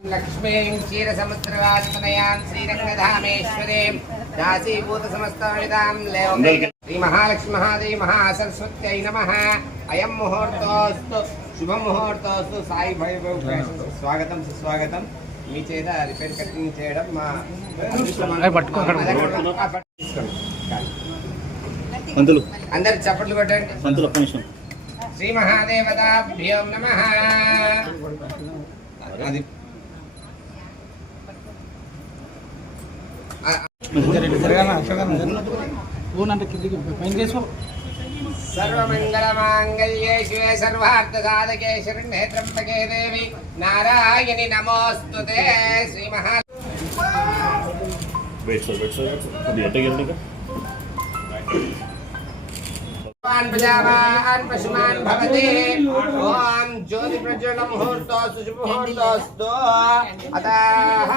लक्ष्मीं क्षीरसमुद्रवासनयां श्रीरङ्गधामेश्वरीं दासीभूतसमस्तवनितां श्री महालक्ष्मी महादेवी महासरस्वत्यै नमः। अयं मुहूर्तोऽस्तु शुभमुहूर्तोऽस्तु। साई वैभव ఫ్యాషన్స్ స్వాగతం సుస్వాగతం। మీ చేత రిపేర్ కటింగ్ చేయడం మా పంతులు అందరు చప్పట్లు కొట్టండి। పంతులు ఒక్క నిమిషం। శ్రీ మహాదేవతాభ్యో నమః। అది सर्वमंगलमांगल्ये शिवे सर्वार्थसाधके शरण्ये त्र्यंबके देवी नारायणि नमोस्तुते। श्री महा प्रजावान् पशुमान् भवति। ओम ज्योति प्रज्वलन मुहूर्तोऽस्तु शुभमुहूर्तोऽस्तु। अतः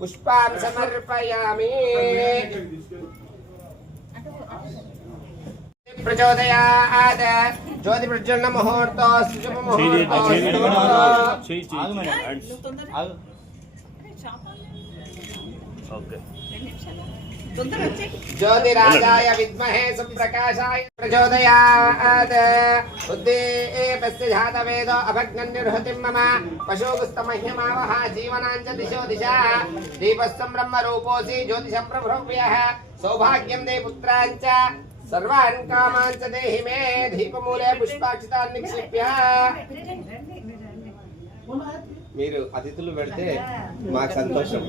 पुष्पान् समर्पयामि। प्रचोदयात् ज्योति प्रज्वलन मुहूर्तोऽस्तु ज्योतिराजाय विद्महे सुप्रकाशाय प्रचोदयात्। उद्दीपस्य जातवेदो अभग्नन्निर्हृतिं मम पशुगुस्तमह्यमावः जीवनाञ्च दिशो दिशा। दीपस्तं ब्रह्मरूपोऽसि ज्योतिषं प्रभृव्यः सौभाग्यं दे पुत्राञ्च सर्वान् कामान् च देहि मे। दीपमूले पुष्पाक्षतान् निक्षिप्य మీరు అతిథులు పెడితే మాకు సంతోషం।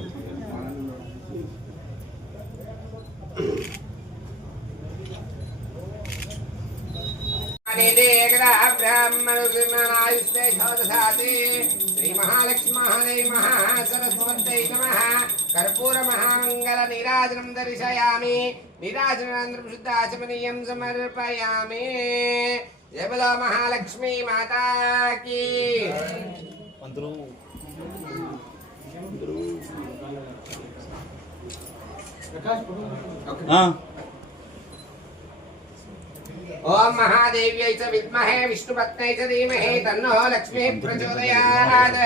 श्री महालक्ष्मी महादेवी महासरस्वत्यै नमः। कर्पूर महामंगल नीराजनं दर्शयामि। नीराजनानन्तरं शुद्धाचमनीयं समर्पयामि। जय बोलो महालक्ष्मी माता की। ओम महादेव्यै च विद्महे विष्णुपत्न्यै च धीमहि तन्नो लक्ष्मी प्रचोदयात्।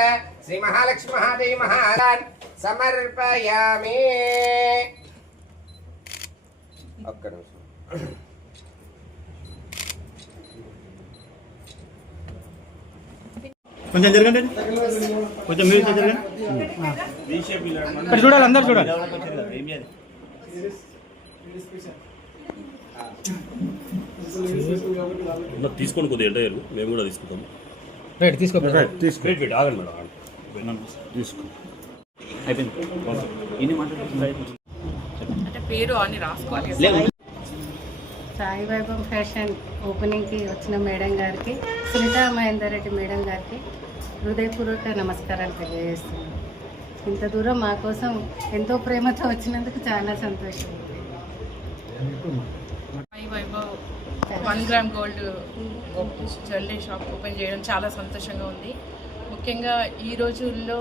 श्री महालक्ष्मी महादेवी महाराज समर्पयामि। కొంచెం జరగండి, కొంచెం మీరు జరగండి। చూడాలి, అందరు చూడాలి। తీసుకోండి కొద్దిగా ఎంటైర్ మేము కూడా తీసుకుంటాము। రైట్ తీసుకో, ఆగండి మేడం, తీసుకో అయిపోయింది। పేరు అని రాసుకోవాలి। సాయి వైభవ్ ఫ్యాషన్ ఓపెనింగ్కి వచ్చిన మేడం గారికి, సునీతా మహేందర్ రెడ్డి మేడం గారికి హృదయపూర్వక నమస్కారాలు తెలియజేస్తున్నాను। ఇంత దూరం మా కోసం ఎంతో ప్రేమతో వచ్చినందుకు చాలా సంతోషం। Sai Vaibhav 1 gram gold jewellery shop open చేయడం చాలా సంతోషంగా ఉంది। ముఖ్యంగా ఈ రోజుల్లో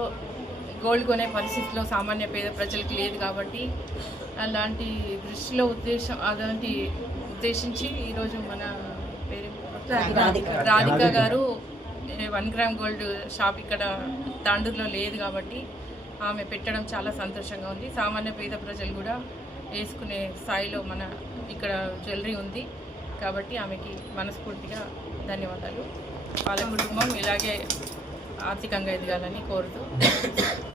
గోల్డ్ కొనే పరిస్థితిలో సామాన్య పేద ప్రజలకు లేదు కాబట్టి అలాంటి దృష్టిలో ఉద్దేశించి ఈరోజు మన పేరు రాధిక గారు 1 గ్రామ్ గోల్డ్ షాప్ ఇక్కడ తాండూరులో లేదు కాబట్టి ఆమె పెట్టడం చాలా సంతోషంగా ఉంది। సామాన్య పేద ప్రజలు కూడా వేసుకునే స్థాయిలో మన ఇక్కడ జ్యువెలరీ ఉంది కాబట్టి ఆమెకి మనస్ఫూర్తిగా ధన్యవాదాలు। వాళ్ళ కుటుంబం ఇలాగే ఆర్థికంగా ఎదగాలని కోరుతూ